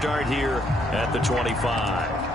start here at the 25.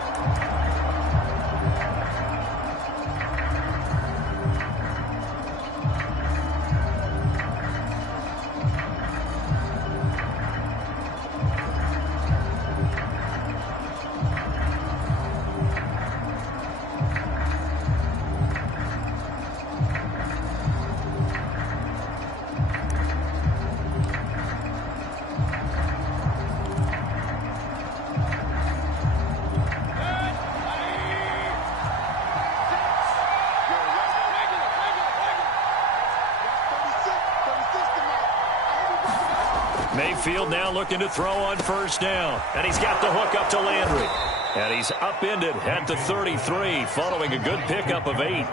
Mayfield now looking to throw on first down. And he's got the hook up to Landry. And he's upended at the 33 following a good pickup of 8.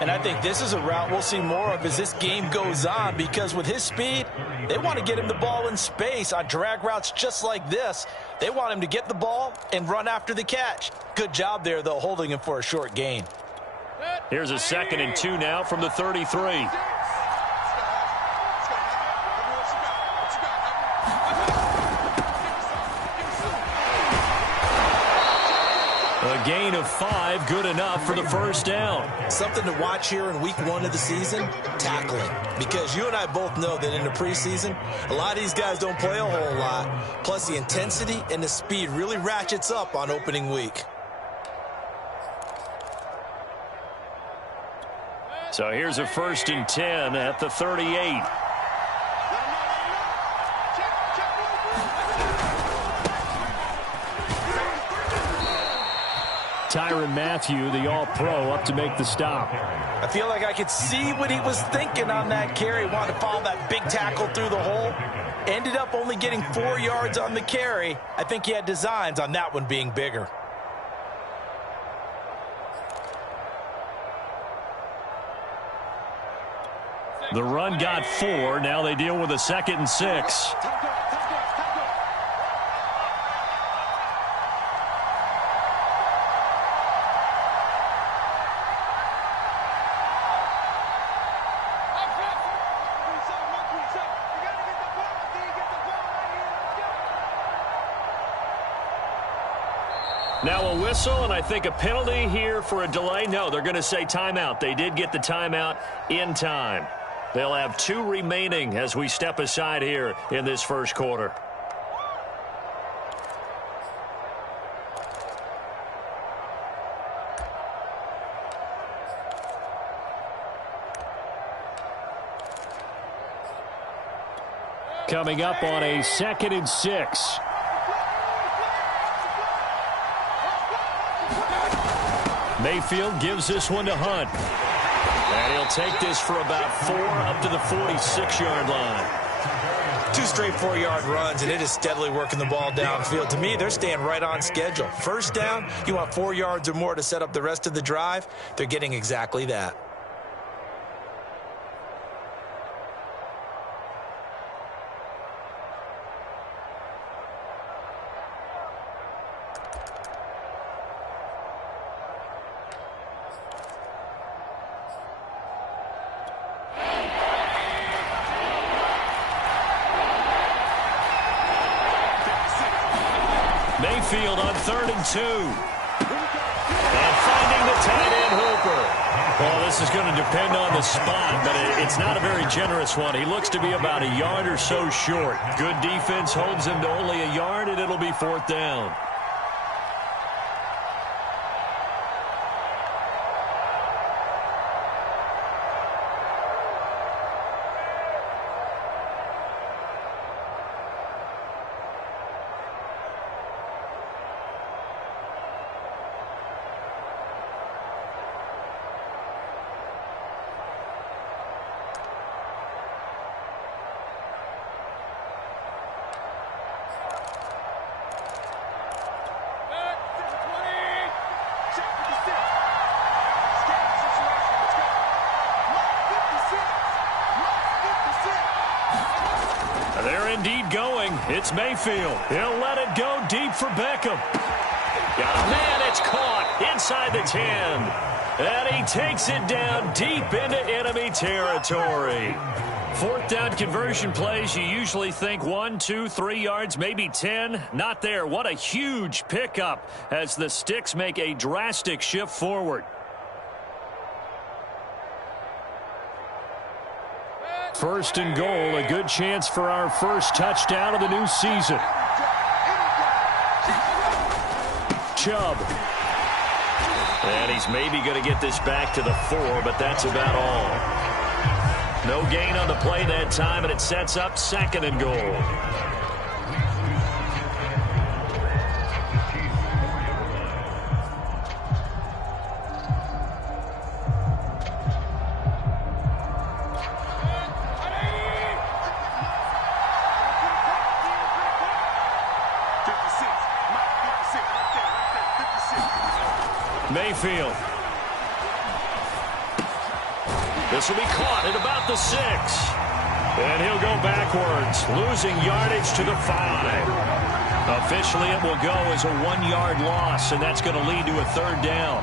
And I think this is a route we'll see more of as this game goes on, because with his speed, they want to get him the ball in space on drag routes just like this. They want him to get the ball and run after the catch. Good job there, though, holding him for a short gain. Here's a 2nd and 2 now from the 33. A gain of 5, good enough for the first down. Something to watch here in week 1 of the season, tackling. Because you and I both know that in the preseason, a lot of these guys don't play a whole lot. Plus, the intensity and the speed really ratchets up on opening week. So here's a 1st and 10 at the 38. Tyrann Mathieu, the All-Pro, up to make the stop. I feel like I could see what he was thinking on that carry. Wanted to follow that big tackle through the hole. Ended up only getting 4 yards on the carry. I think he had designs on that one being bigger. The run got 4. Now they deal with a 2nd and 6. Now a whistle, and I think a penalty here for a delay. No, they're going to say timeout. They did get the timeout in time. They'll have 2 remaining as we step aside here in this first quarter. Coming up on a 2nd and 6. Mayfield gives this one to Hunt. And he'll take this for about 4 up to the 46-yard line. 2 straight 4-yard runs, and it is steadily working the ball downfield. To me, they're staying right on schedule. First down, you want 4 yards or more to set up the rest of the drive. They're getting exactly that. Mayfield on 3rd and 2. And finding the tight end Hooper. Well, this is going to depend on the spot, but it's not a very generous one. He looks to be about a yard or so short. Good defense holds him to only a yard, and it'll be 4th down. They're indeed going. It's Mayfield. He'll let it go deep for Beckham. Got a man, it's caught inside the 10. And he takes it down deep into enemy territory. Fourth down conversion plays, you usually think 1, 2, 3 yards, maybe 10. Not there. What a huge pickup as the Sticks make a drastic shift forward. First and goal, a good chance for our first touchdown of the new season. Chubb. And he's maybe going to get this back to the 4, but that's about all. No gain on the play that time, and it sets up second and goal. Mayfield. This will be caught at about the 6. And he'll go backwards, losing yardage to the 5. Officially, it will go as a 1-yard loss, and that's going to lead to a third down.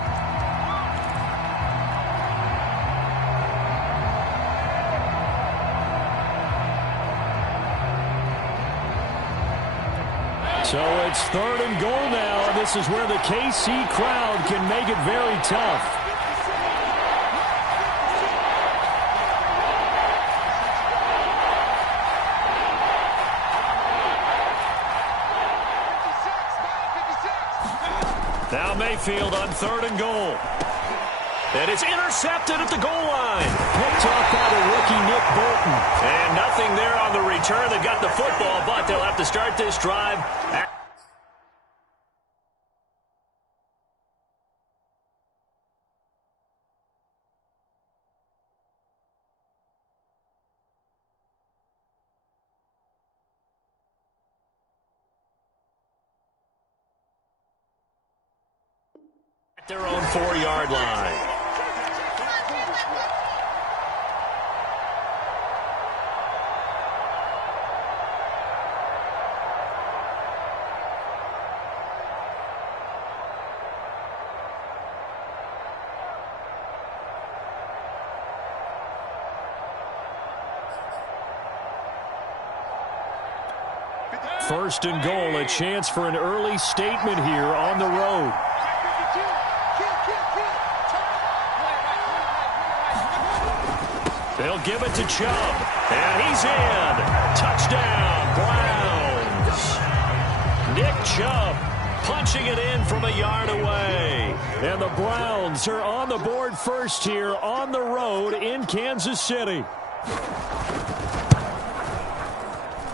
So it's third and goal now. This is where the KC crowd can make it very tough. Now Mayfield on third and goal. And it's intercepted at the goal line. Picked off by the rookie Nick Bolton. And nothing there on the return. They've got the football, but they'll have to start this drive at their own 4-yard line. First and goal, a chance for an early statement here on the road. They'll give it to Chubb, and he's in. Touchdown, Browns. Nick Chubb punching it in from a yard away. And the Browns are on the board first here on the road in Kansas City.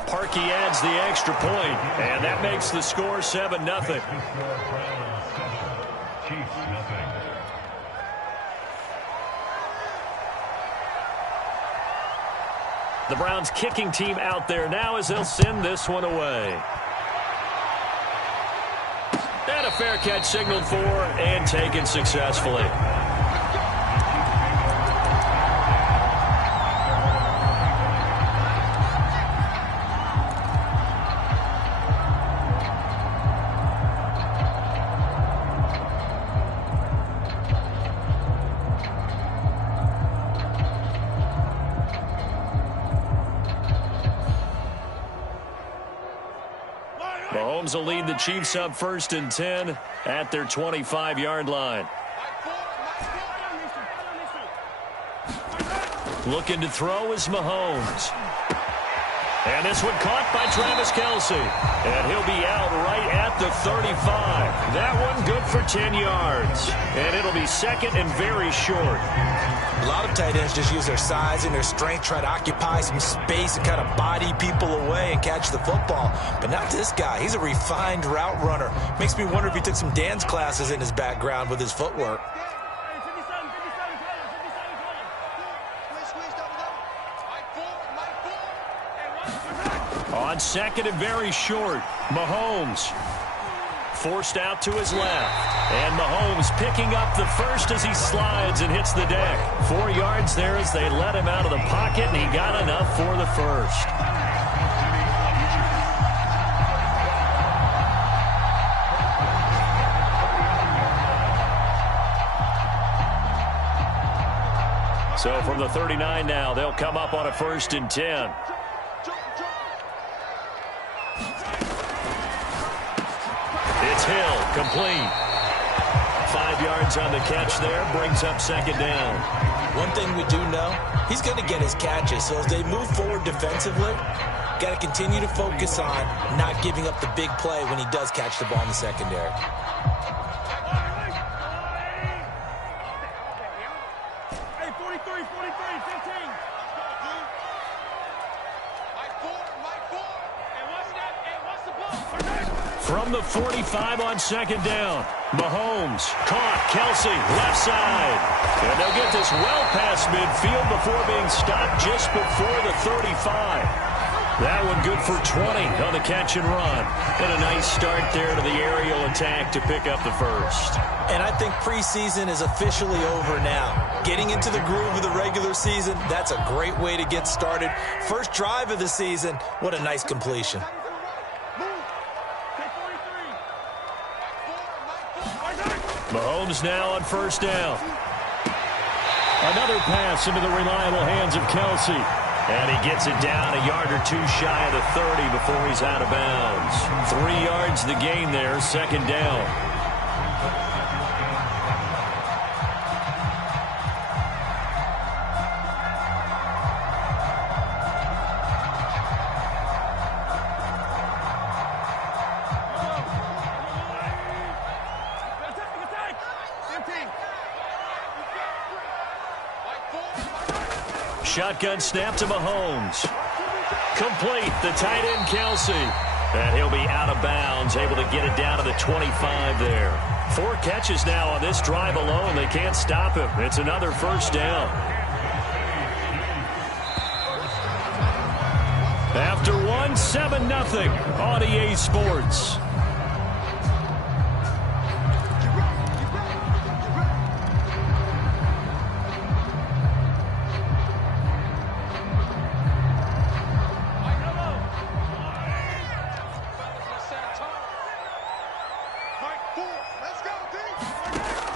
Parkey adds the extra point, and that makes the score 7-0. The Browns kicking team out there now as they'll send this one away. And a fair catch signaled for and taken successfully. Mahomes will lead the Chiefs up first and 10 at their 25-yard line. Looking to throw is Mahomes. And this one caught by Travis Kelce. And he'll be out right at the 35. That one good for 10 yards. And it'll be second and very short. A lot of tight ends just use their size and their strength, try to occupy some space and kind of body people away and catch the football. But not this guy. He's a refined route runner. Makes me wonder if he took some dance classes in his background with his footwork. On second and very short, Mahomes forced out to his left. And Mahomes picking up the first as he slides and hits the deck. 4 yards there as they let him out of the pocket, and he got enough for the first. So from the 39 now, they'll come up on a 1st and 10. It's Hill, complete. 5 yards on the catch there, brings up 2nd down. One thing we do know, he's going to get his catches. So as they move forward defensively, got to continue to focus on not giving up the big play when he does catch the ball in the secondary. From the 45 on 2nd down. Mahomes caught. Kelsey, left side. And they'll get this well past midfield before being stopped just before the 35. That one good for 20 on the catch and run. And a nice start there to the aerial attack to pick up the 1st. And I think preseason is officially over now. Getting into the groove of the regular season, that's a great way to get started. First drive of the season, what a nice completion. Mahomes now on 1st down. Another pass into the reliable hands of Kelsey. And he gets it down a yard or 2 shy of the 30 before he's out of bounds. 3 yards the gain there, 2nd down. Shotgun snap to Mahomes. Complete, the tight end Kelsey. And he'll be out of bounds, able to get it down to the 25 there. 4 catches now on this drive alone. They can't stop him. It's another 1st down. After 1, 7-0 on EA Sports.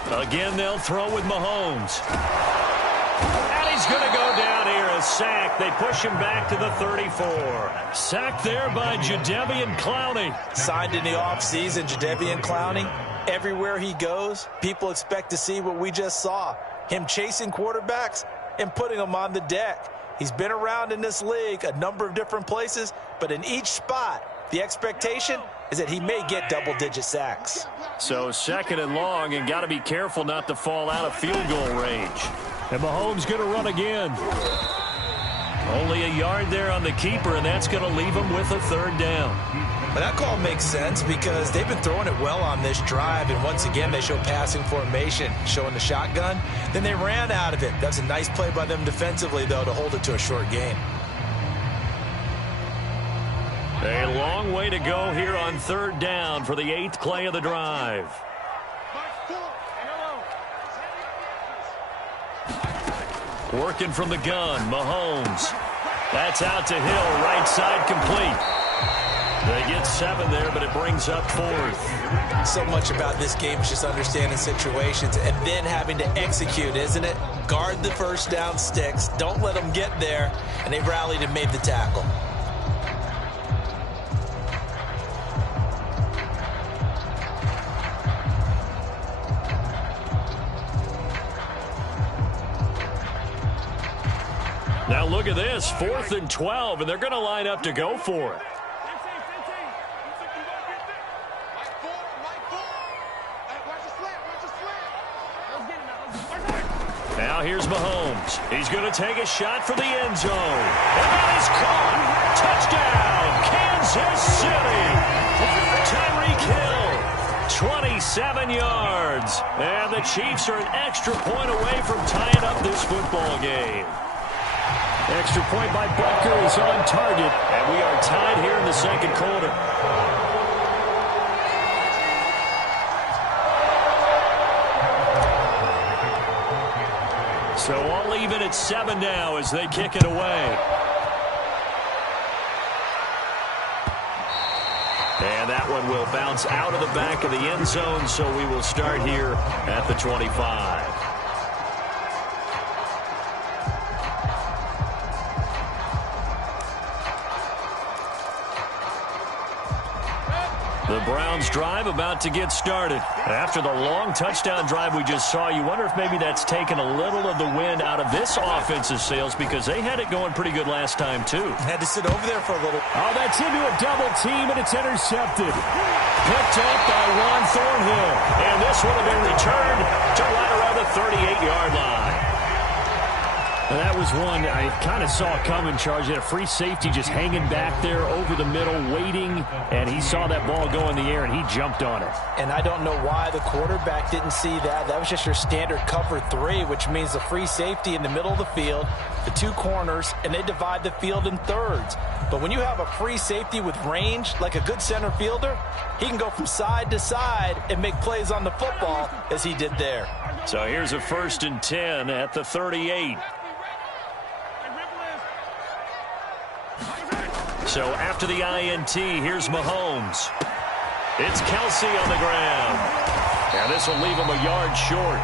Again, they'll throw with Mahomes. And he's going to go down here, a sack. They push him back to the 34. Sacked there by Jadeveon Clowney. Signed in the offseason, Jadeveon Clowney. Everywhere he goes, people expect to see what we just saw. Him chasing quarterbacks and putting them on the deck. He's been around in this league a number of different places, but in each spot, the expectation is that he may get double-digit sacks. So 2nd and long, and got to be careful not to fall out of field goal range. And Mahomes going to run again. Only a yard there on the keeper, and that's going to leave him with a 3rd down. But that call makes sense because they've been throwing it well on this drive, and once again they show passing formation, showing the shotgun. Then they ran out of it. That's a nice play by them defensively, though, to hold it to a short game. A long way to go here on 3rd down for the 8th play of the drive. Working from the gun, Mahomes. That's out to Hill, right side complete. They get 7 there, but it brings up 4th. So much about this game is just understanding situations and then having to execute, isn't it? Guard the 1st down sticks. Don't let them get there. And they rallied and made the tackle. Now look at this, 4th and 12, and they're going to line up to go for it. Now here's Mahomes. He's going to take a shot for the end zone. And that is caught. Touchdown, Kansas City. Tyreek Hill, 27 yards. And the Chiefs are an extra point away from tying up this football game. Extra point by Butker is on target, and we are tied here in the 2nd quarter. So all even at 7 now as they kick it away. And that one will bounce out of the back of the end zone, so we will start here at the 25. The Browns drive about to get started. After the long touchdown drive we just saw, you wonder if maybe that's taken a little of the wind out of this offense's sails because they had it going pretty good last time, too. Had to sit over there for a little. Oh, that's into a double team, and it's intercepted. Picked up by Juan Thornhill. And this will have been returned to right around the 38-yard line. Well, that was one I kind of saw coming, Charge. He had a free safety just hanging back there over the middle, waiting, and he saw that ball go in the air, and he jumped on it. And I don't know why the quarterback didn't see that. That was just your standard cover 3, which means the free safety in the middle of the field, the 2 corners, and they divide the field in thirds. But when you have a free safety with range, like a good center fielder, he can go from side to side and make plays on the football as he did there. So here's a 1st and 10 at the 38. So after the INT, here's Mahomes. It's Kelsey on the ground. And this will leave him a yard short.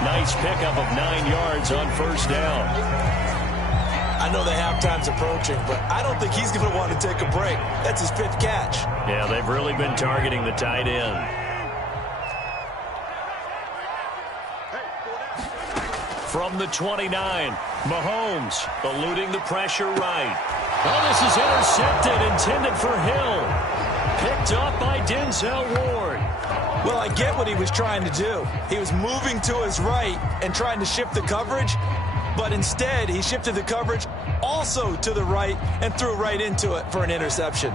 Nice pickup of 9 yards on 1st down. I know the halftime's approaching, but I don't think he's going to want to take a break. That's his 5th catch. Yeah, they've really been targeting the tight end. From the 29, Mahomes eluding the pressure right. Oh, this is intercepted, intended for Hill. Picked up by Denzel Ward. Well, I get what he was trying to do. He was moving to his right and trying to shift the coverage, but instead he shifted the coverage also to the right and threw right into it for an interception.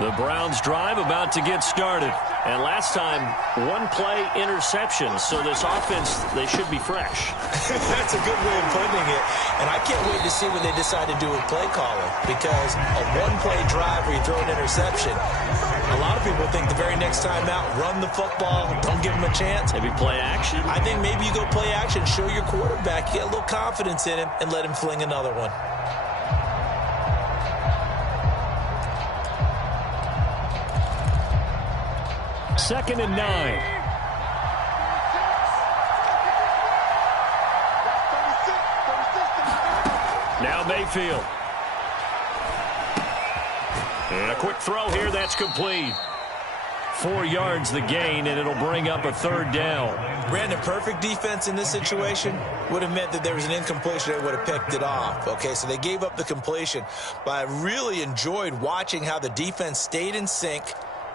The Browns drive about to get started. And last time, 1-play interception. So this offense, they should be fresh. That's a good way of putting it. And I can't wait to see what they decide to do with play calling. Because a 1-play drive where you throw an interception, a lot of people think the very next time out, run the football, don't give them a chance. Maybe play action? I think maybe you go play action, show your quarterback, get a little confidence in him, and let him fling another one. Second and 9. Now Mayfield. And a quick throw here, that's complete. 4 yards the gain, and it'll bring up a 3rd down. Brandon, perfect defense in this situation would have meant that there was an incompletion. They would have picked it off. Okay, so they gave up the completion. But I really enjoyed watching how the defense stayed in sync,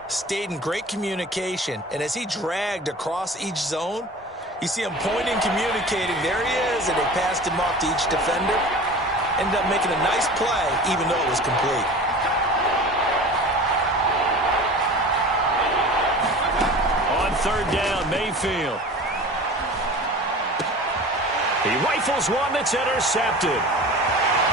stayed in great communication, and as he dragged across each zone, you see him pointing, communicating. There he is, and they passed him off to each defender. Ended up making a nice play, even though it was complete. On 3rd down, Mayfield. He rifles one that's intercepted.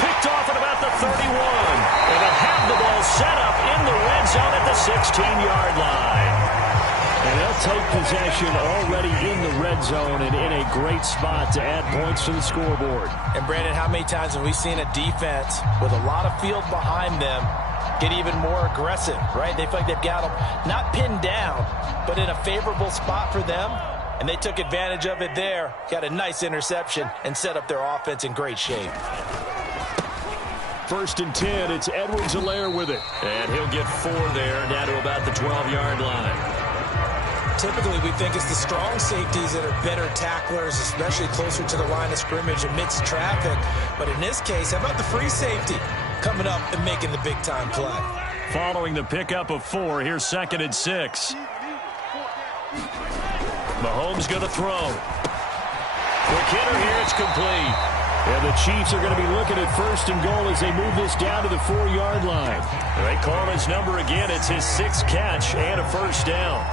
Picked off at about the 31. And they have the ball set up in the red zone at the 16-yard line. And they'll take possession already in the red zone and in a great spot to add points to the scoreboard. And, Brandon, how many times have we seen a defense with a lot of field behind them get even more aggressive, right? They feel like they've got them not pinned down, but in a favorable spot for them. And they took advantage of it there, got a nice interception, and set up their offense in great shape. 1st and 10, it's Edwards-Helaire with it. And he'll get 4 there, down to about the 12-yard line. Typically, we think it's the strong safeties that are better tacklers, especially closer to the line of scrimmage amidst traffic. But in this case, how about the free safety coming up and making the big-time play? Following the pickup of 4, here's 2nd and 6. Mahomes going to throw. Quick hitter here, it's complete. And the Chiefs are going to be looking at 1st and goal as they move this down to the 4-yard line. They call his number again. It's his 6th catch and a 1st down.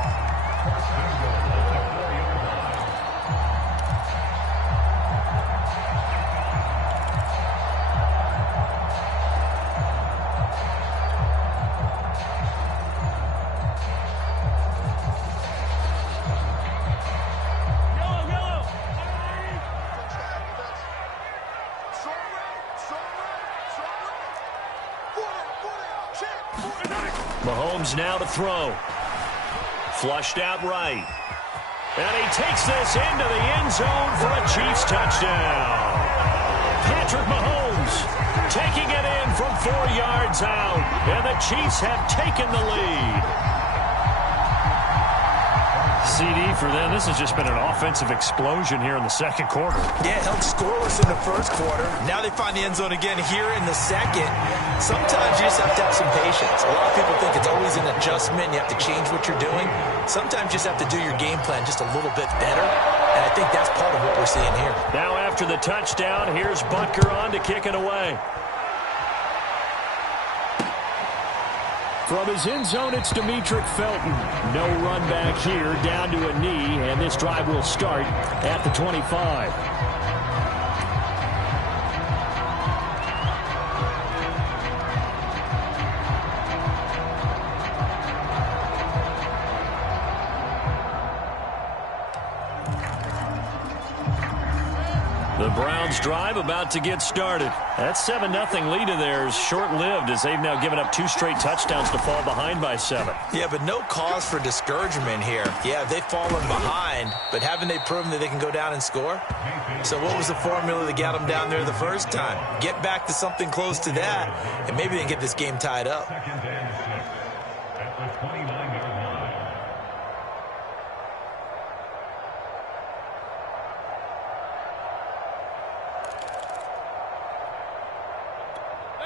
Mahomes now to throw. Flushed out right. And he takes this into the end zone for a Chiefs touchdown. Patrick Mahomes taking it in from 4 yards out. And the Chiefs have taken the lead. key for them. This has just been an offensive explosion here in the second quarter. Yeah, held scoreless in the first quarter. Now they find the end zone again here in the second. Sometimes you just have to have some patience. A lot of people think it's always an adjustment. You have to change what you're doing. Sometimes you just have to do your game plan just a little bit better. And I think that's part of what we're seeing here. Now after the touchdown, here's Butker on to kick it away. From his end zone, it's Demetric Felton. No run back here, down to a knee, and this drive will start at the 25. The Browns drive about to get started. That 7-0 lead of theirs short-lived as they've now given up 2 straight touchdowns to fall behind by 7. Yeah, but no cause for discouragement here. Yeah, they've fallen behind, but haven't they proven that they can go down and score? So what was the formula that got them down there the first time? Get back to something close to that, and maybe they can get this game tied up.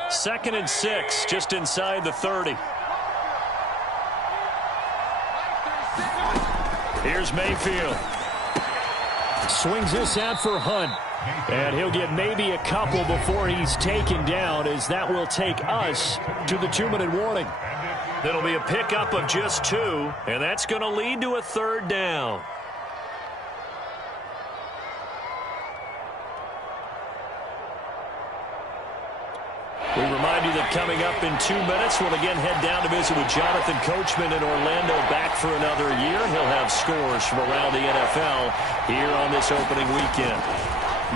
Second and 6, just inside the 30. Here's Mayfield. Swings this out for Hunt. And he'll get maybe a couple before he's taken down, as that will take us to the 2-minute warning. It'll be a pickup of just 2, and that's going to lead to a 3rd down. We remind you that coming up in 2 minutes, we'll again head down to visit with Jonathan Coachman in Orlando, back for another year. He'll have scores from around the NFL here on this opening weekend.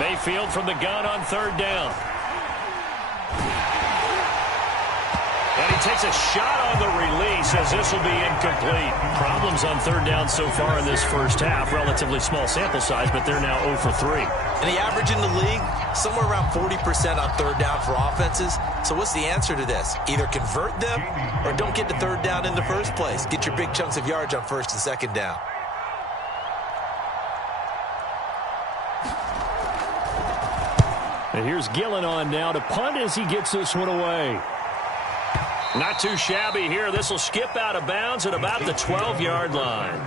Mayfield from the gun on 3rd down. And he takes a shot on the release, as this will be incomplete. Problems on 3rd down so far in this first half. Relatively small sample size, but they're now 0 for 3. And the average in the league, somewhere around 40% on 3rd down for offenses. So what's the answer to this? Either convert them or don't get to 3rd down in the first place. Get your big chunks of yards on 1st and 2nd down. And here's Gillen on now to punt as he gets this one away. Not too shabby here. This will skip out of bounds at about the 12-yard line.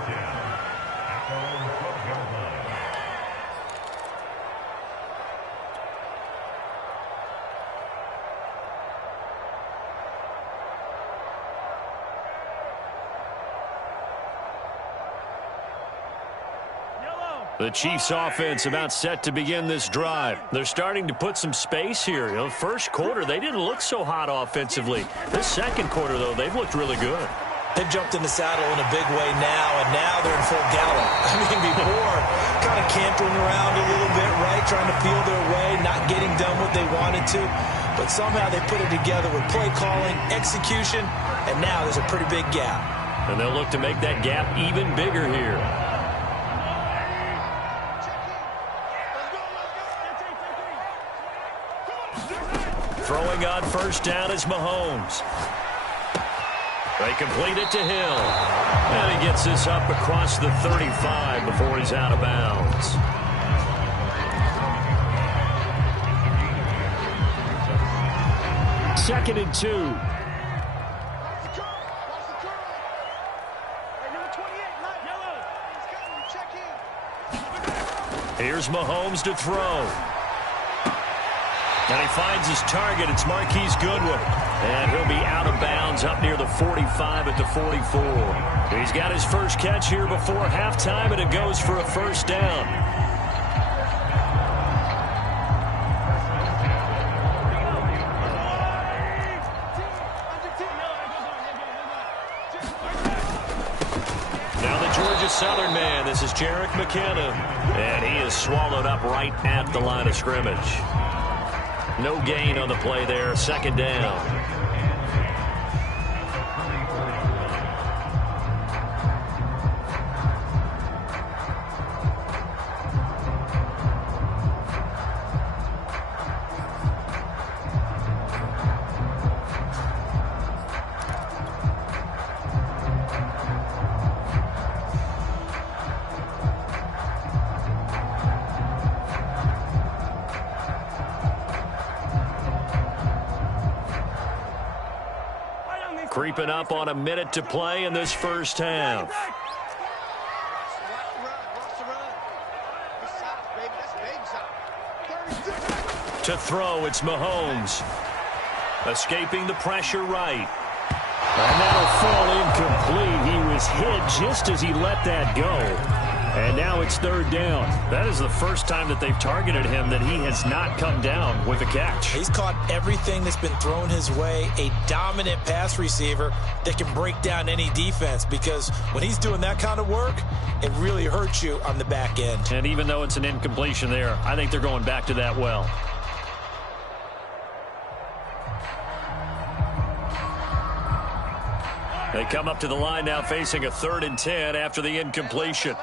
The Chiefs offense about set to begin this drive. They're starting to put some space here. You know, first quarter, they didn't look so hot offensively. This second quarter, though, they've looked really good. They've jumped in the saddle in a big way now, and now they're in full gallop. I mean, before, kind of cantering around a little bit, right, trying to feel their way, not getting done what they wanted to. But somehow they put it together with play calling, execution, and now there's a pretty big gap. And they'll look to make that gap even bigger here. Throwing on 1st down is Mahomes. They complete it to Hill. And he gets this up across the 35 before he's out of bounds. Second and 2. Here's Mahomes to throw. And he finds his target. It's Marquise Goodwin. And he'll be out of bounds up near the 45 at the 44. He's got his first catch here before halftime, and it goes for a 1st down. Now the Georgia Southern man. This is Jerick McKinnon. And he is swallowed up right at the line of scrimmage. No gain on the play there. 2nd down. creeping up on a minute to play in this first half. To throw, it's Mahomes. Escaping the pressure right. And that'll fall incomplete. He was hit just as he let that go. And now it's third down. That is the first time that they've targeted him that he has not come down with a catch. He's caught everything that's been thrown his way. A dominant pass receiver that can break down any defense, because when he's doing that kind of work, it really hurts you on the back end. And even though it's an incompletion there, I think they're going back to that well. They come up to the line now facing a 3rd and 10 after the incompletion.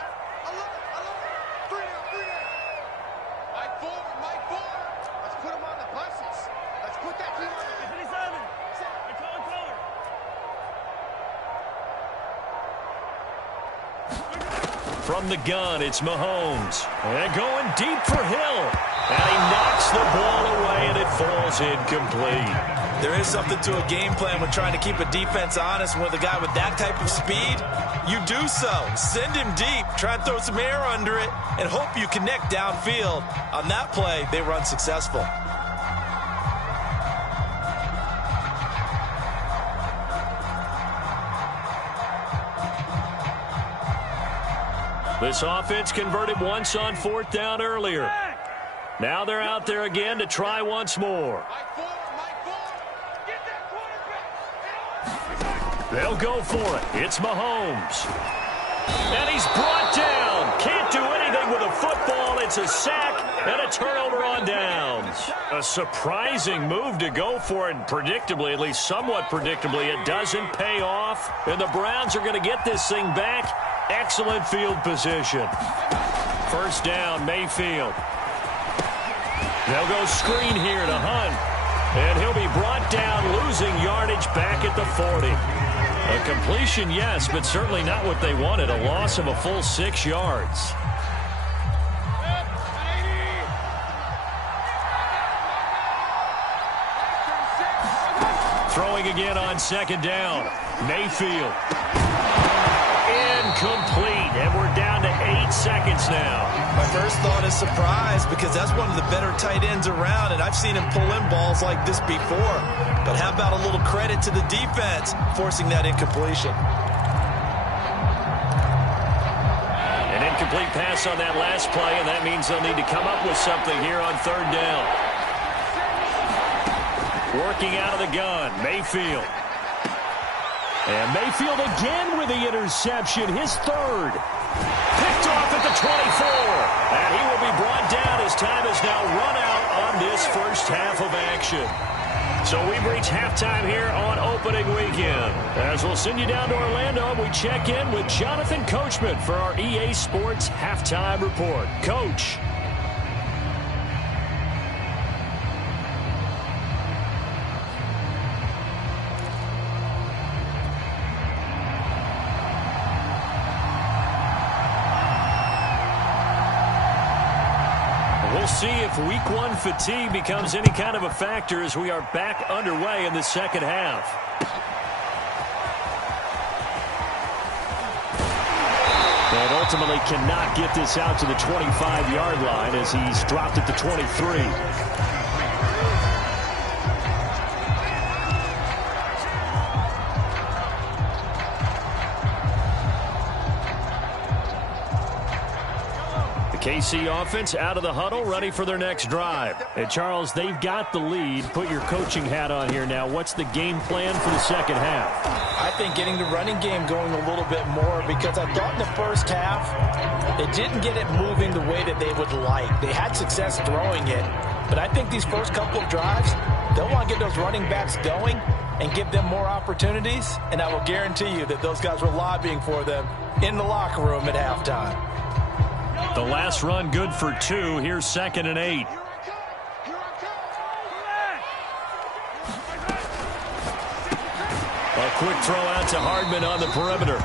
From the gun, it's Mahomes. And going deep for Hill. And he knocks the ball away, and it falls incomplete. There is something to a game plan when trying to keep a defense honest. With a guy with that type of speed, you do so. Send him deep, try and throw some air under it, and hope you connect downfield. On that play, they were unsuccessful. This offense converted once on 4th down earlier. Now they're out there again to try once more. They'll go for it. It's Mahomes. And he's brought down. Can't do anything with a football. It's a sack and a turnover on downs. A surprising move to go for it. Predictably, at least somewhat predictably, it doesn't pay off. And the Browns are going to get this thing back. Excellent field position. First down, Mayfield. They'll go screen here to Hunt. And he'll be brought down, losing yardage back at the 40. A completion, yes, but certainly not what they wanted. A loss of a full 6 yards. Throwing again on 2nd down. Mayfield. Incomplete, and we're down to 8 seconds now. My first thought is surprise, because that's one of the better tight ends around, and I've seen him pull in balls like this before. But how about a little credit to the defense forcing that incompletion? An incomplete pass on that last play, and that means they'll need to come up with something here on 3rd down. Working out of the gun, Mayfield. And Mayfield again with the interception, his 3rd. Picked off at the 24. And he will be brought down as time has now run out on this first half of action. So we've reached halftime here on opening weekend. As we'll send you down to Orlando, we check in with Jonathan Coachman for our EA Sports Halftime Report. Coach. We'll see if week 1 fatigue becomes any kind of a factor as we are back underway in the second half. And ultimately cannot get this out to the 25-yard line as he's dropped at the 23. KC offense out of the huddle, ready for their next drive. And Charles, they've got the lead. Put your coaching hat on here now. What's the game plan for the second half? I think getting the running game going a little bit more, because I thought in the first half they didn't get it moving the way that they would like. They had success throwing it, but I think these first couple of drives, they'll want to get those running backs going and give them more opportunities, and I will guarantee you that those guys were lobbying for them in the locker room at halftime. The last run good for 2. Here's 2nd and 8. A quick throw out to Hardman on the perimeter.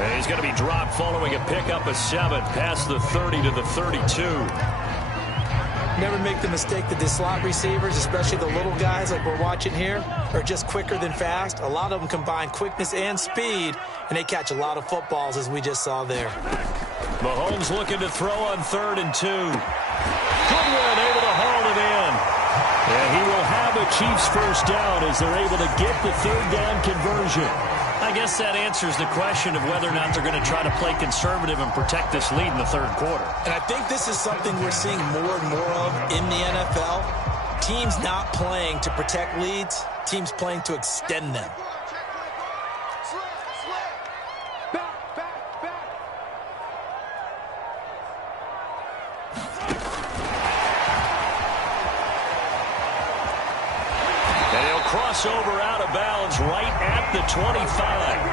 And he's going to be dropped following a pickup of 7 past the 30 to the 32. Never make the mistake that the slot receivers, especially the little guys like we're watching here, are just quicker than fast. A lot of them combine quickness and speed, and they catch a lot of footballs, as we just saw there. Mahomes looking to throw on 3rd and 2. Goodwin able to haul it in. And he will have a Chiefs first down as they're able to get the 3rd down conversion. I guess that answers the question of whether or not they're going to try to play conservative and protect this lead in the 3rd quarter. And I think this is something we're seeing more and more of in the NFL. Teams not playing to protect leads, teams playing to extend them. Over out of bounds right at the 25.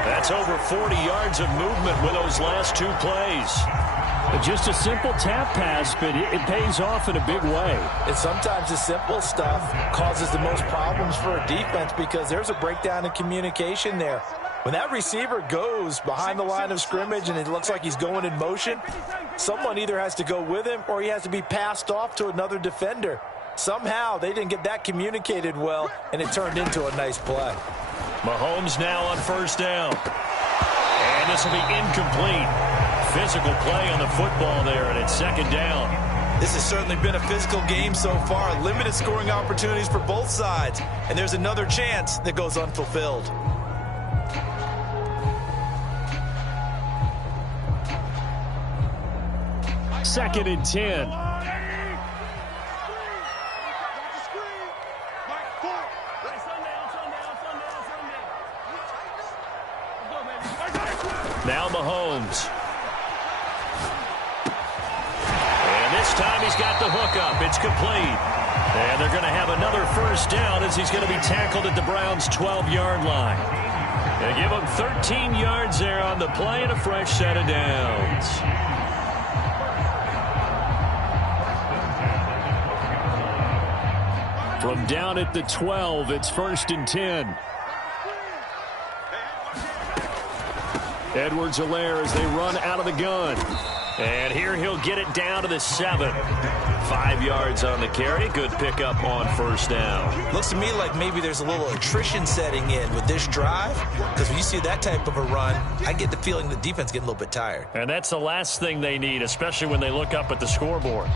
That's over 40 yards of movement with those last 2 plays. Just a simple tap pass, but it pays off in a big way. And sometimes the simple stuff causes the most problems for a defense because there's a breakdown in communication there. When that receiver goes behind the line of scrimmage and it looks like he's going in motion, someone either has to go with him or he has to be passed off to another defender. Somehow they didn't get that communicated well, and it turned into a nice play. Mahomes now on 1st down. And this will be incomplete. Physical play on the football there, and it's 2nd down. This has certainly been a physical game so far. Limited scoring opportunities for both sides. And there's another chance that goes unfulfilled. Second and 10. Now Mahomes. And this time he's got the hook up. It's complete. And they're going to have another first down as he's going to be tackled at the Browns' 12-yard line. They give him 13 yards there on the play and a fresh set of downs. From down at the 12, it's 1st and 10. Edwards-Helaire as they run out of the gun. And here he'll get it down to the 7. 5 yards on the carry. Good pickup on 1st down. Looks to me like maybe there's a little attrition setting in with this drive. Because when you see that type of a run, I get the feeling the defense getting a little bit tired. And that's the last thing they need, especially when they look up at the scoreboard.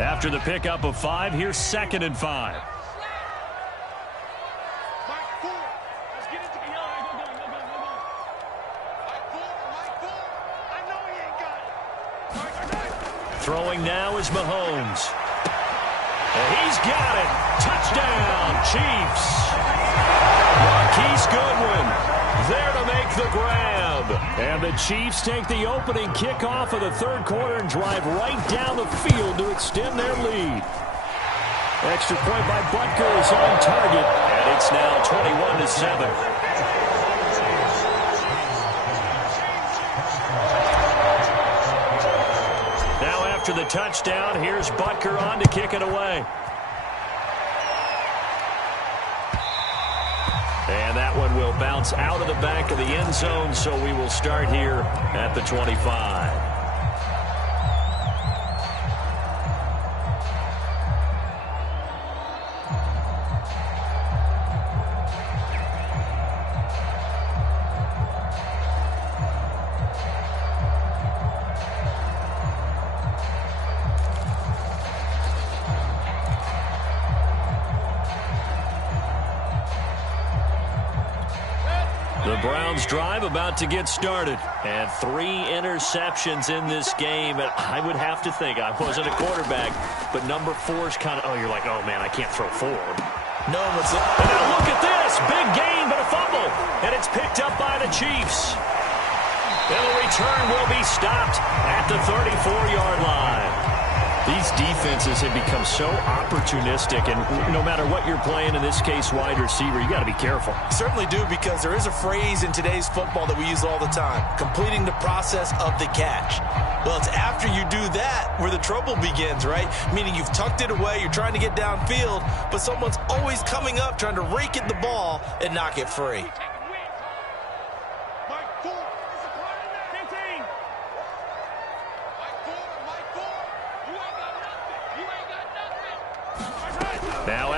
After the pickup of 5, here's 2nd and 5. Throwing now is Mahomes. And he's got it. Touchdown, Chiefs. Marquise Goodwin there to make the grab. And the Chiefs take the opening kickoff of the 3rd quarter and drive right down the field to extend their lead. Extra point by Butker is on target. And it's now 21-7. After the touchdown, here's Butker on to kick it away. And that one will bounce out of the back of the end zone, so we will start here at the 25. Browns drive about to get started. And 3 interceptions in this game. And I would have to think, I wasn't a quarterback, but number 4 is kind of, oh, you're like, oh, man, I can't throw 4. No, what's it? And now look at this. Big gain, but a fumble. And it's picked up by the Chiefs. And the return will be stopped at the 34-yard line. These defenses have become so opportunistic, and no matter what you're playing, in this case, wide receiver, you got to be careful. You certainly do, because there is a phrase in today's football that we use all the time, completing the process of the catch. Well, it's after you do that where the trouble begins, right? Meaning you've tucked it away, you're trying to get downfield, but someone's always coming up trying to rake at the ball and knock it free.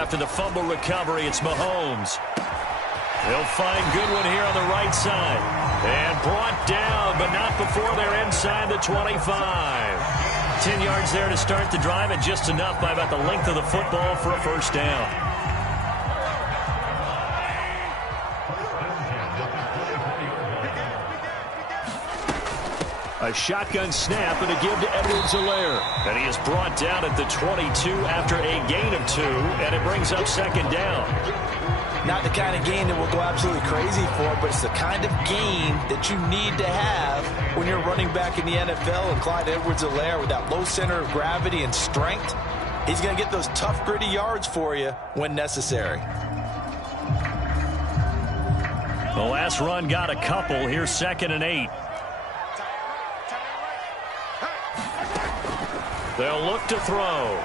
after the fumble recovery, it's Mahomes. He'll find Goodwin here on the right side. And brought down, but not before they're inside the 25. 10 yards there to start the drive, and just enough by about the length of the football for a first down. A shotgun snap and a give to Edwards-Helaire. And he is brought down at the 22 after a gain of 2, and it brings up second down. Not the kind of gain that we'll go absolutely crazy for, but it's the kind of gain that you need to have when you're running back in the NFL. And Clyde Edwards-Helaire, with that low center of gravity and strength, he's going to get those tough, gritty yards for you when necessary. The last run got a couple. Here's 2nd and 8. They'll look to throw.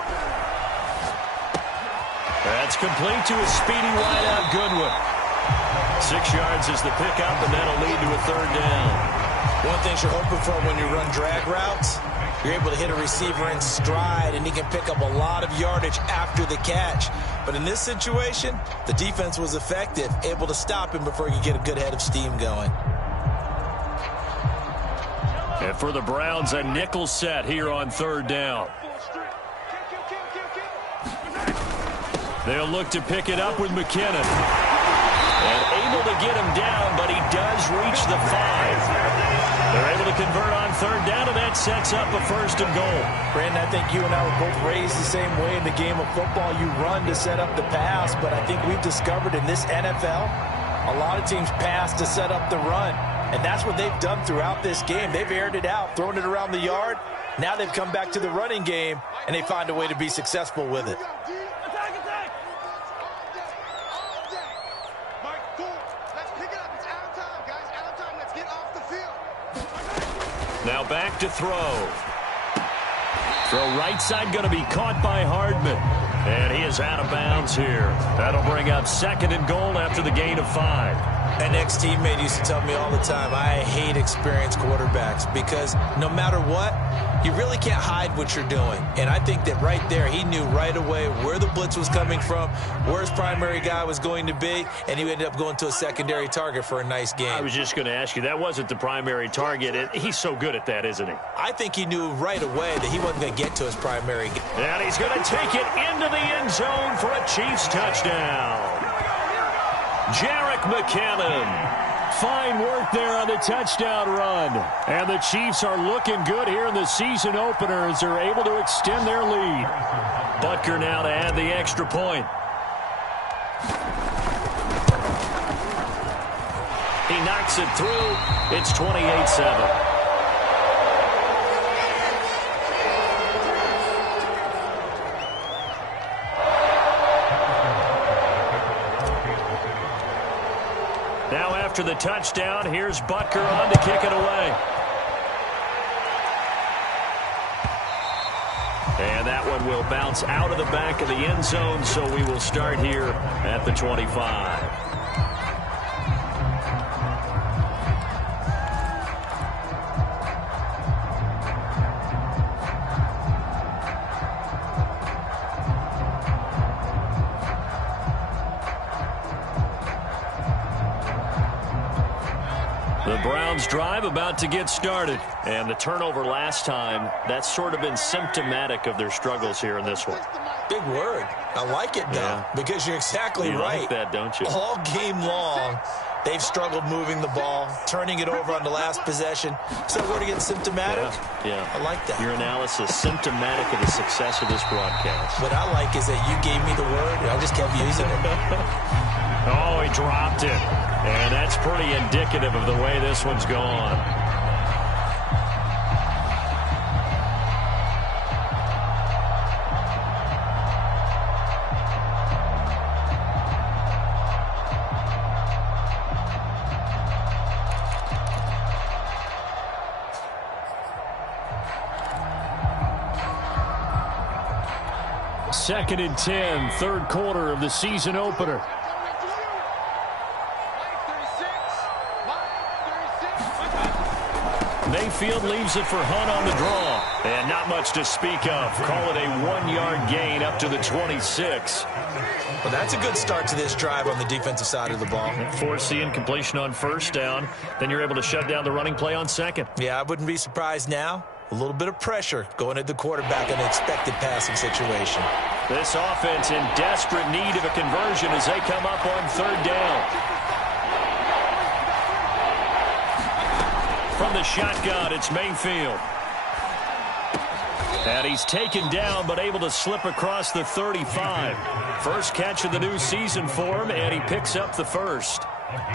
That's complete to a speedy wideout Goodwin. 6 yards is the pickup, and that'll lead to a third down. One thing you're hoping for when you run drag routes, you're able to hit a receiver in stride, and he can pick up a lot of yardage after the catch. But in this situation, the defense was effective, able to stop him before he could get a good head of steam going. And for the Browns, a nickel set here on third down. They'll look to pick it up with McKinnon. And able to get him down, but he does reach the 5. They're able to convert on third down, and that sets up a 1st and goal. Brandon, I think you and I were both raised the same way in the game of football. You run to set up the pass, but I think we've discovered in this NFL, a lot of teams pass to set up the run. And that's what they've done throughout this game. They've aired it out, thrown it around the yard. Now they've come back to the running game, and they find a way to be successful with it. Now back to throw. Throw right side going to be caught by Hardman. And he is out of bounds here. That'll bring up 2nd and goal after the gain of 5. An ex-teammate used to tell me all the time, I hate experienced quarterbacks because no matter what, you really can't hide what you're doing. And I think that right there, he knew right away where the blitz was coming from, where his primary guy was going to be, and he ended up going to a secondary target for a nice game. I was just going to ask you, that wasn't the primary target. He's so good at that, isn't he? I think he knew right away that he wasn't going to get to his primary game. And he's going to take it into the end zone for a Chiefs touchdown. Jerick McKinnon. Fine work there on the touchdown run. And the Chiefs are looking good here in the season opener as they're able to extend their lead. Butker now to add the extra point. He knocks it through. It's 28-7. Now after the touchdown, here's Butker on to kick it away. And that one will bounce out of the back of the end zone, so we will start here at the 25. The Browns drive about to get started. And the turnover last time, that's sort of been symptomatic of their struggles here in this one. Big word. I like it, though, because you're exactly right. You like that, don't you? All game long, they've struggled moving the ball, turning it over on the last possession. So word again, symptomatic? Yeah. I like that. Your analysis, symptomatic of the success of this broadcast. What I like is that you gave me the word, and I just kept using it. Oh, he dropped it. And that's pretty indicative of the way this one's gone. Second and 10, third quarter of the season opener. Mayfield leaves it for Hunt on the draw. And not much to speak of. Call it a 1-yard gain up to the 26. Well, that's a good start to this drive on the defensive side of the ball. Force the incompletion on first down. Then you're able to shut down the running play on second. Yeah, I wouldn't be surprised now. A little bit of pressure going at the quarterback in an expected passing situation. This offense in desperate need of a conversion as they come up on third down. From the shotgun, it's Mayfield. And he's taken down, but able to slip across the 35. First catch of the new season for him, and he picks up the first.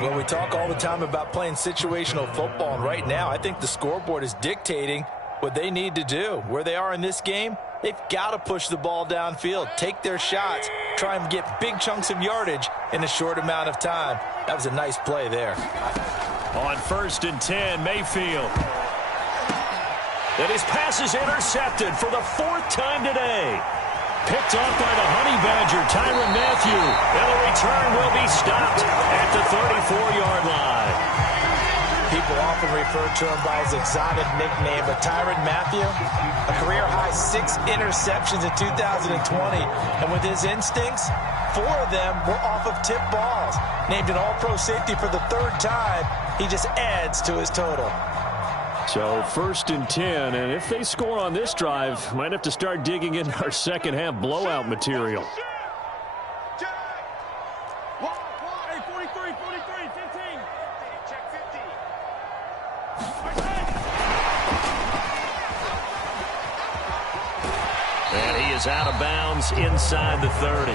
Well, we talk all the time about playing situational football, and right now I think the scoreboard is dictating what they need to do. Where they are in this game, they've got to push the ball downfield, take their shots, try and get big chunks of yardage in a short amount of time. That was a nice play there. On 1st and 10, Mayfield. And his pass is intercepted for the 4th time today. Picked off by the Honey Badger, Tyrann Mathieu. And the return will be stopped at the 34-yard line. People often refer to him by his exotic nickname, but Tyrann Mathieu, a career-high 6 interceptions in 2020. And with his instincts, 4 of them were off of tip balls. Named an all-pro safety for the 3rd time, he just adds to his total. So 1st and 10, and if they score on this drive, might have to start digging in our second half blowout material. And he is out of bounds inside the 30.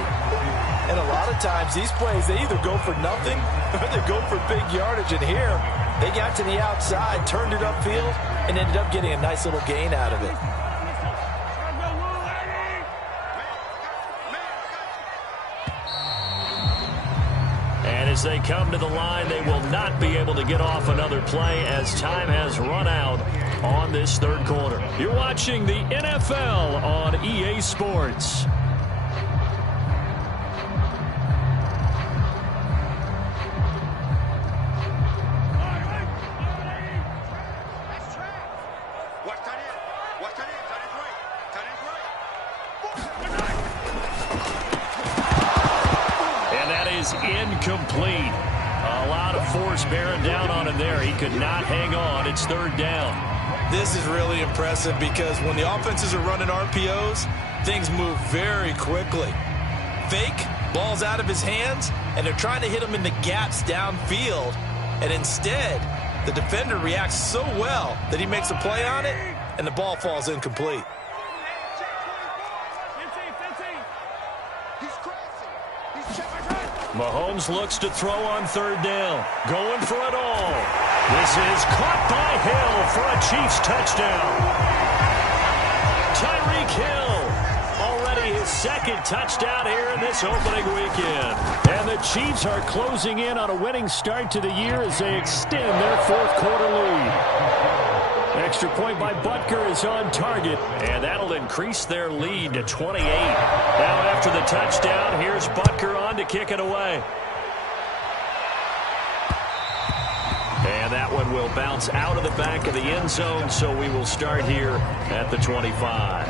And a lot of times these plays, they either go for nothing or they go for big yardage. And here, they got to the outside, turned it upfield, and ended up getting a nice little gain out of it. And as they come to the line, they will not be able to get off another play as time has run out on this 3rd quarter. You're watching the NFL on EA Sports. Incomplete. A lot of force bearing down on him there. He could not hang on. It's 3rd down. This is really impressive because when the offenses are running RPOs, things move very quickly. Fake, ball's out of his hands, and they're trying to hit him in the gaps downfield. And instead, the defender reacts so well that he makes a play on it, and the ball falls incomplete. Mahomes looks to throw on 3rd down. Going for it all. This is caught by Hill for a Chiefs touchdown. Tyreek Hill, already his 2nd touchdown here in this opening weekend. And the Chiefs are closing in on a winning start to the year as they extend their 4th quarter lead. Extra point by Butker is on target, and that'll increase their lead to 28. Now after the touchdown, here's Butker on to kick it away. And that one will bounce out of the back of the end zone, so we will start here at the 25.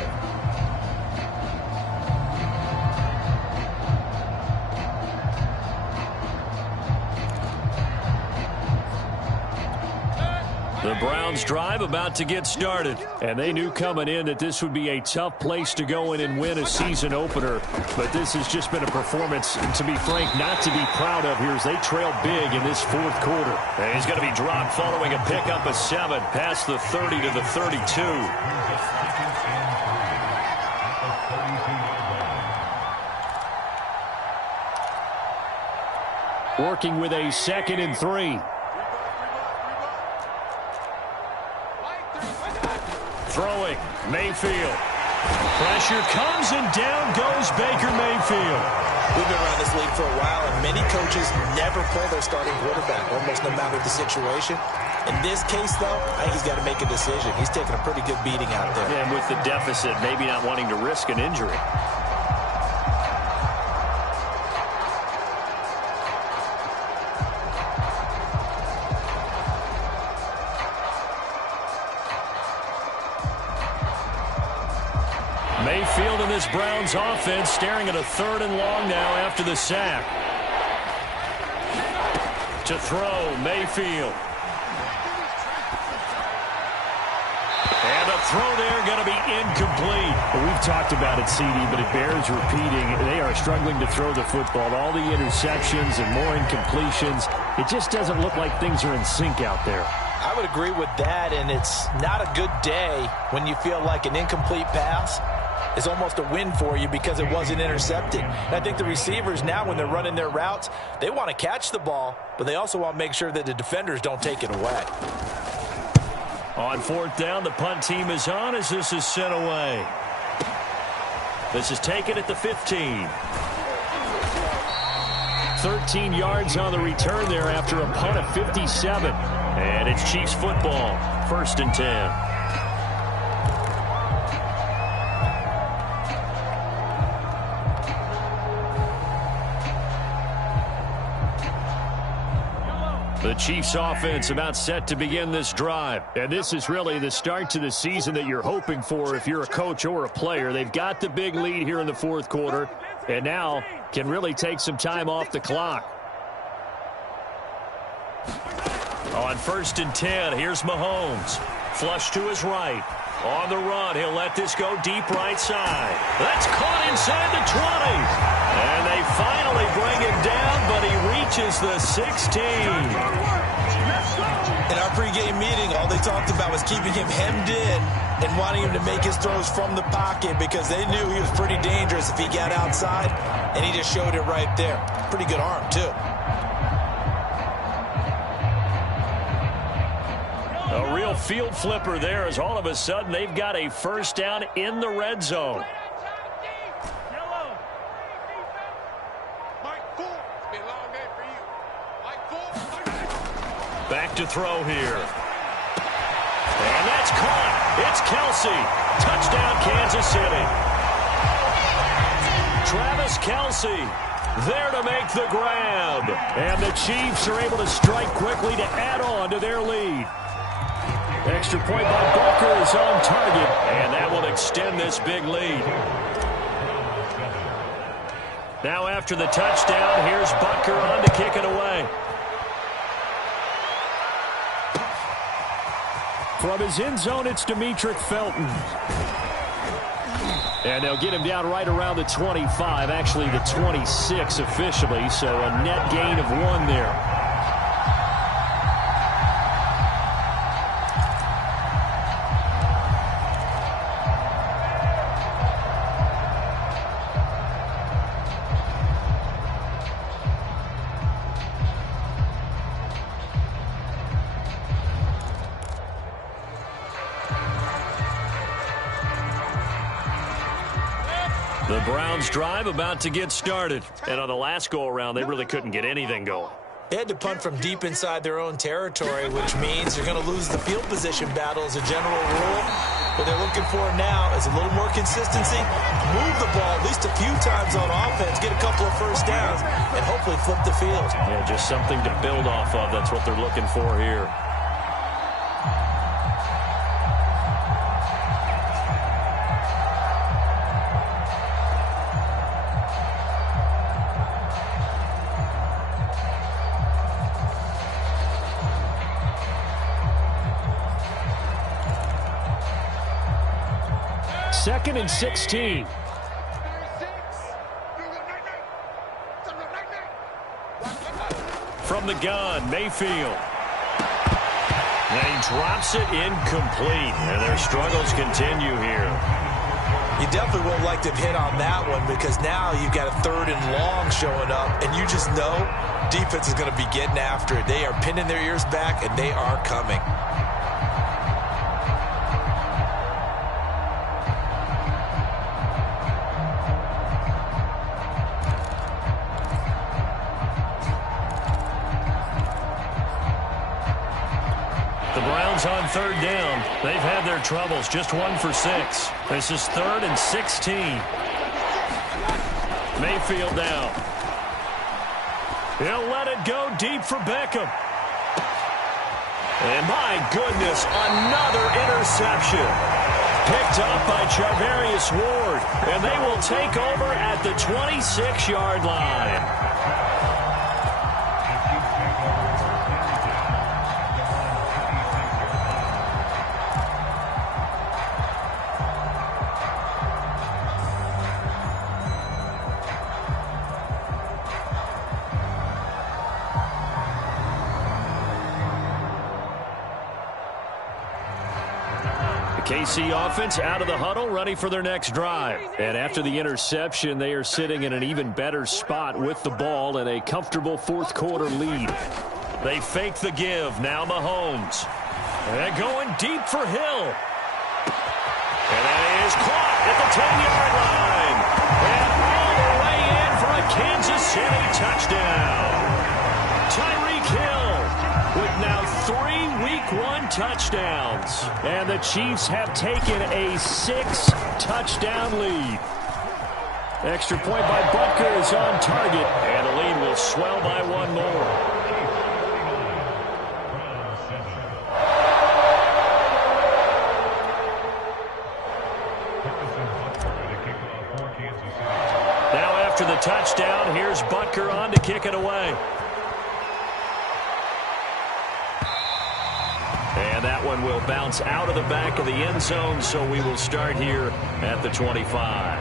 The Browns drive about to get started, and they knew coming in that this would be a tough place to go in and win a season opener, but this has just been a performance, to be frank, not to be proud of here as they trail big in this 4th quarter. And he's going to be dropped following a pickup of 7 past the 30 to the 32. Working with a 2nd and 3. Throwing, Mayfield. Pressure comes and down goes Baker Mayfield. We've been around this league for a while, and many coaches never play their starting quarterback, almost no matter the situation. In this case, though, I think he's got to make a decision. He's taking a pretty good beating out there. And with the deficit, maybe not wanting to risk an injury. field in this Browns offense, staring at a 3rd and long now after the sack. To throw, Mayfield. And the throw there going to be incomplete. Well, we've talked about it, CD, but it bears repeating. They are struggling to throw the football. All the interceptions and more incompletions. It just doesn't look like things are in sync out there. I would agree with that, and it's not a good day when you feel like an incomplete pass is almost a win for you because it wasn't intercepted. And I think the receivers now, when they're running their routes, they want to catch the ball, but they also want to make sure that the defenders don't take it away. On 4th down, the punt team is on as this is sent away. This is taken at the 15. 13 yards on the return there after a punt of 57. And it's Chiefs football, 1st and 10. The Chiefs offense about set to begin this drive. And this is really the start to the season that you're hoping for if you're a coach or a player. They've got the big lead here in the 4th quarter and now can really take some time off the clock. On 1st and 10, here's Mahomes. Flush to his right. On the run, he'll let this go deep right side. That's caught inside the 20. And they finally bring him down, but he reaches the 16. In our pregame meeting, all they talked about was keeping him hemmed in and wanting him to make his throws from the pocket because they knew he was pretty dangerous if he got outside, and he just showed it right there. Pretty good arm, too. A real field flipper there as all of a sudden they've got a 1st down in the red zone. Back to throw here. And that's caught. It's Kelsey. Touchdown, Kansas City. Travis Kelsey there to make the grab. And the Chiefs are able to strike quickly to add on to their lead. Extra point by Booker is on target. And that will extend this big lead. Now after the touchdown, here's Butker on to kick it away. From his end zone, it's Demetric Felton. And they'll get him down right around the 25, actually the 26 officially, so a net gain of 1 there. The Browns drive about to get started. And on the last go-around, they really couldn't get anything going. They had to punt from deep inside their own territory, which means they're going to lose the field position battle as a general rule. What they're looking for now is a little more consistency, move the ball at least a few times on offense, get a couple of 1st downs, and hopefully flip the field. Yeah, just something to build off of. That's what they're looking for here. Second and 16. From the gun, Mayfield. And he drops it incomplete. And their struggles continue here. You definitely won't like to hit on that one because now you've got a 3rd and long showing up, and you just know defense is going to be getting after it. They are pinning their ears back, and they are coming. On 3rd down, they've had their troubles, just 1 for 6. This is 3rd and 16. Mayfield now. He'll let it go deep for Beckham. And my goodness, another interception. picked up by Charvarius Ward, and they will take over at the 26-yard line. KC offense out of the huddle, ready for their next drive. And after the interception, they are sitting in an even better spot with the ball and a comfortable fourth-quarter lead. They fake the give. Now Mahomes. And going deep for Hill. And that is caught at the 10-yard line. And all the way in for a Kansas City touchdown. Tyreek Hill with now 3 Week 1 touchdowns. And the Chiefs have taken a 6-touchdown lead. Extra point by Butker is on target. And the lead will swell by 1 more. Now after the touchdown, here's Butker on to kick it away. And that one will bounce out of the back of the end zone, so we will start here at the 25.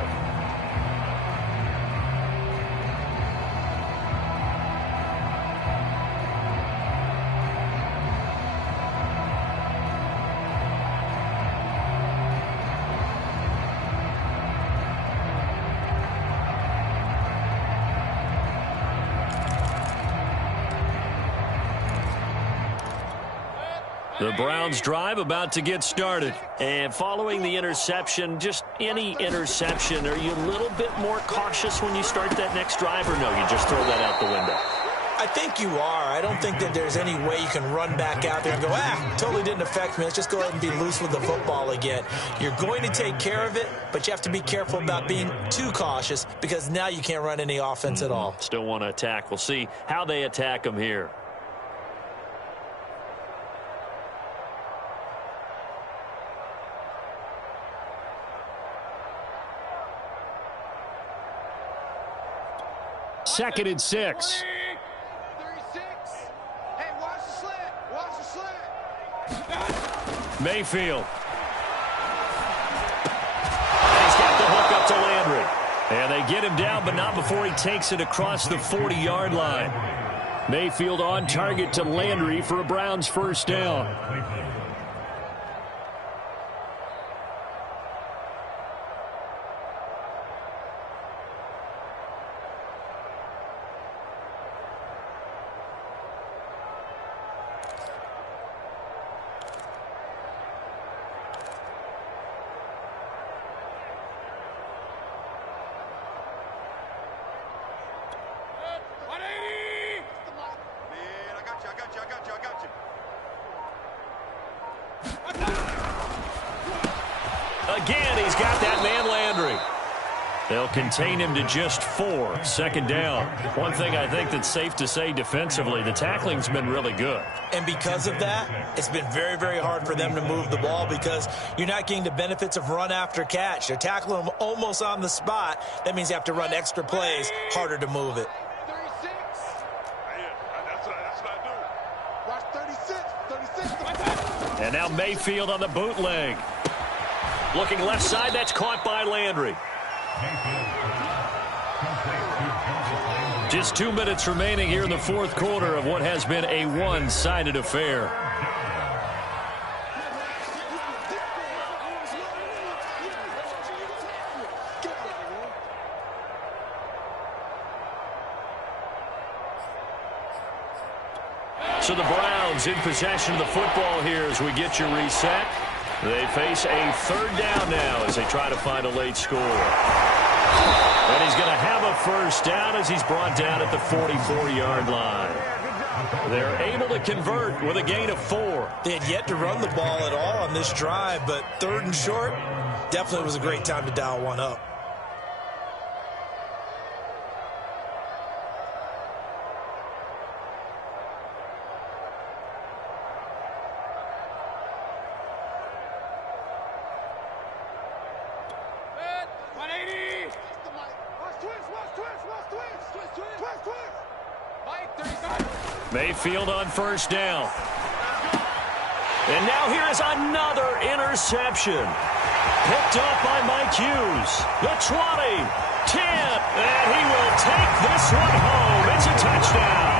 The Browns drive about to get started. And following the interception, just any interception, are you a little bit more cautious when you start that next drive, or no, you just throw that out the window? I think you are. I don't think that there's any way you can run back out there and go, totally didn't affect me. Let's just go ahead and be loose with the football again. You're going to take care of it, but you have to be careful about being too cautious because now you can't run any offense at all. Still want to attack. We'll see how they attack them here. Second and 6. 36. Hey, watch the slant. Watch the slant. Mayfield. He's got the hook up to Landry. And they get him down, but not before he takes it across the 40-yard line. Mayfield on target to Landry for a Browns first down. Again, he's got that man Landry. They'll contain him to just 4. Second down. One thing I think that's safe to say defensively, the tackling's been really good. And because of that, it's been very, very hard for them to move the ball because you're not getting the benefits of run after catch. They're tackling them almost on the spot. That means you have to run extra plays, harder to move it. 36. That's what I do. Watch 36. And now Mayfield on the bootleg. Looking left side, that's caught by Landry. Just 2 minutes remaining here in the fourth quarter of what has been a one-sided affair. So the Browns in possession of the football here as we get your reset. They face a third down now as they try to find a late score. And he's going to have a first down as he's brought down at the 44-yard line. They're able to convert with a gain of 4. They had yet to run the ball at all on this drive, but third and short, definitely was a great time to dial one up. Mayfield on first down. And now here is another interception. Picked up by Mike Hughes. The 20, 10, and he will take this one home. It's a touchdown.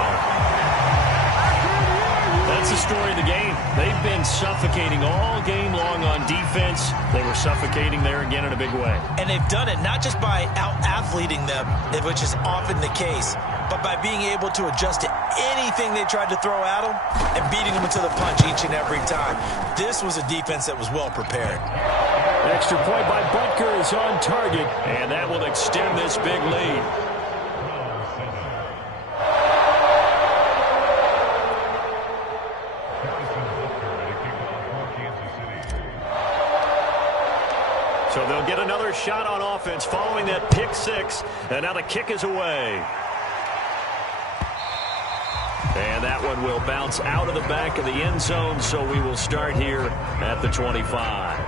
That's the story of the game. They've been suffocating all game long on defense. They were suffocating there again in a big way. And they've done it not just by out-athleting them, which is often the case, but by being able to adjust to anything they tried to throw at them and beating them into the punch each and every time. This was a defense that was well prepared. Extra point by Butker is on target, and that will extend this big lead. So they'll get another shot on offense following that pick six, and now the kick is away. And that one will bounce out of the back of the end zone, so we will start here at the 25.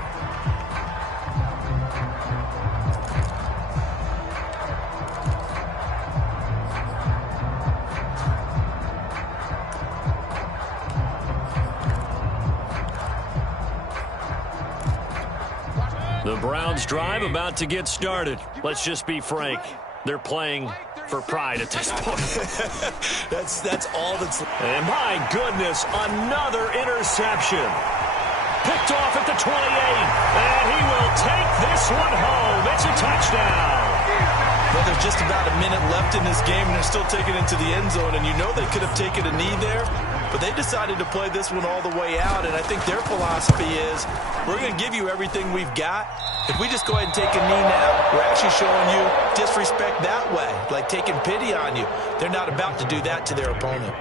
The Browns drive about to get started. Let's just be frank. They're playing for pride at this point. That's all that's... And my goodness, another interception. Picked off at the 28. And he will take this one home. It's a touchdown. Well, there's just about a minute left in this game, and they're still taking it to the end zone. And you know they could have taken a knee there, but they decided to play this one all the way out. And I think their philosophy is, we're going to give you everything we've got. If we just go ahead and take a knee now, we're actually showing you disrespect that way, like taking pity on you. They're not about to do that to their opponent.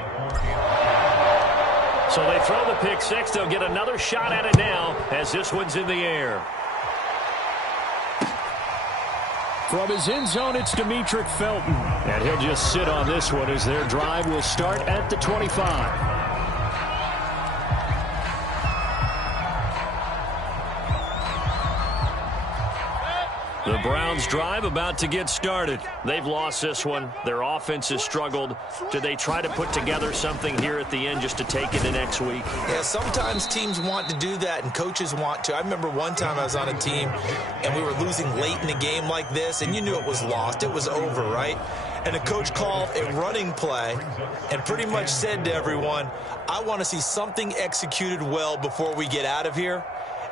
So they throw the pick six. They'll get another shot at it now as this one's in the air. From his end zone, it's Demetric Felton. And he'll just sit on this one as their drive will start at the 25. The Browns drive about to get started. They've lost this one. Their offense has struggled. Do they try to put together something here at the end just to take it to next week? Yeah, sometimes teams want to do that and coaches want to. I remember one time I was on a team and we were losing late in a game like this, and you knew it was lost. It was over, right? And the coach called a running play and pretty much said to everyone, I want to see something executed well before we get out of here.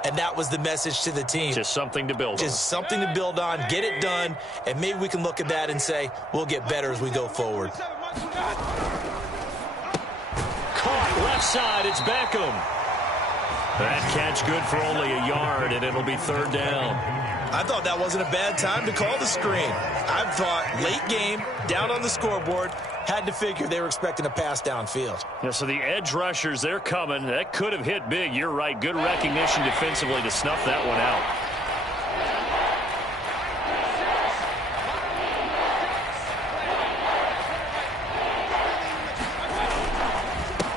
And that was the message to the team. Just something to build on. Just something to build on, get it done, and maybe we can look at that and say, we'll get better as we go forward. Caught left side, it's Beckham. That catch good for only a yard, and it'll be third down. I thought that wasn't a bad time to call the screen. I thought late game, down on the scoreboard, had to figure they were expecting a pass downfield. Yeah, so the edge rushers, they're coming. That could have hit big. You're right. Good recognition defensively to snuff that one out.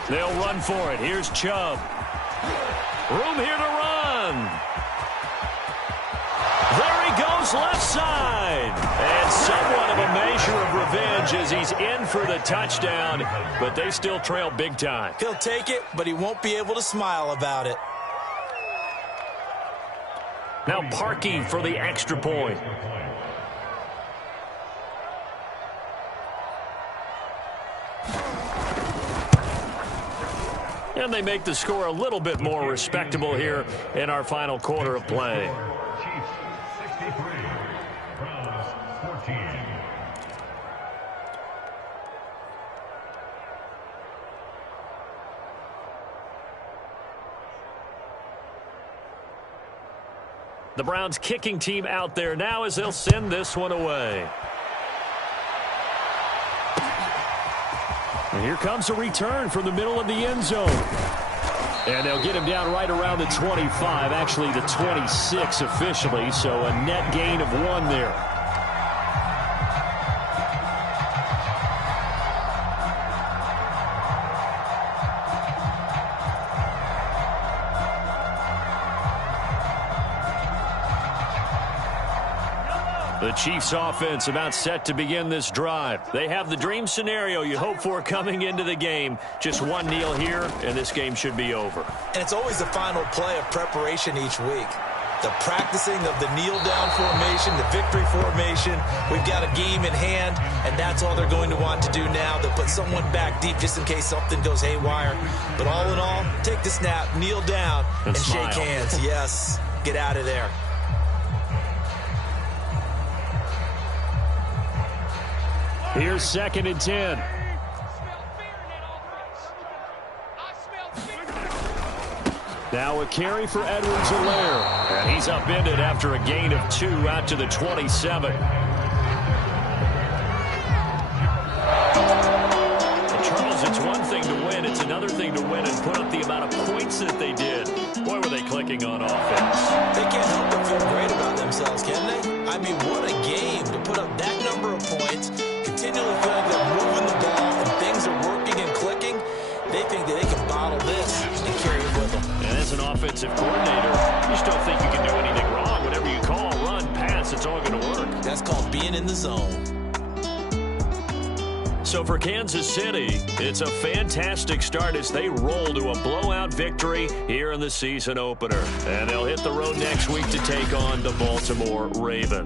They'll run for it. Here's Chubb. Room here to run. There he goes left side. And somewhat of a measure of revenge as he's in for the touchdown, but they still trail big time. He'll take it, but he won't be able to smile about it. Now Parkey for the extra point. And they make the score a little bit more respectable here in our final quarter of play. The Browns kicking team out there now as they'll send this one away. And here comes a return from the middle of the end zone. And they'll get him down right around the 25, actually the 26 officially, so a net gain of 1 there. The Chiefs offense about set to begin this drive. They have the dream scenario you hope for coming into the game. Just one kneel here, and this game should be over. And it's always the final play of preparation each week. The practicing of the kneel-down formation, the victory formation. We've got a game in hand, and that's all they're going to want to do now. They'll put someone back deep just in case something goes haywire. But all in all, take the snap, kneel down, and shake hands. Yes, get out of there. Here's 2nd and 10. Now a carry for Edwards-Helaire. And he's upended after a gain of 2 out to the 27. And Charles, it's one thing to win. It's another thing to win and put up the amount of points that they did. Boy, were they clicking on offense. They can't help but feel great about themselves, can they? I mean, what a game to put up that number of points, continually feel like they're moving the ball, and things are working and clicking. They think that they can bottle this and carry it with them. And as an offensive coordinator, you just don't think you can do anything wrong. Whatever you call, run, pass, it's all going to work. That's called being in the zone. So for Kansas City, it's a fantastic start as they roll to a blowout victory here in the season opener. And they'll hit the road next week to take on the Baltimore Ravens.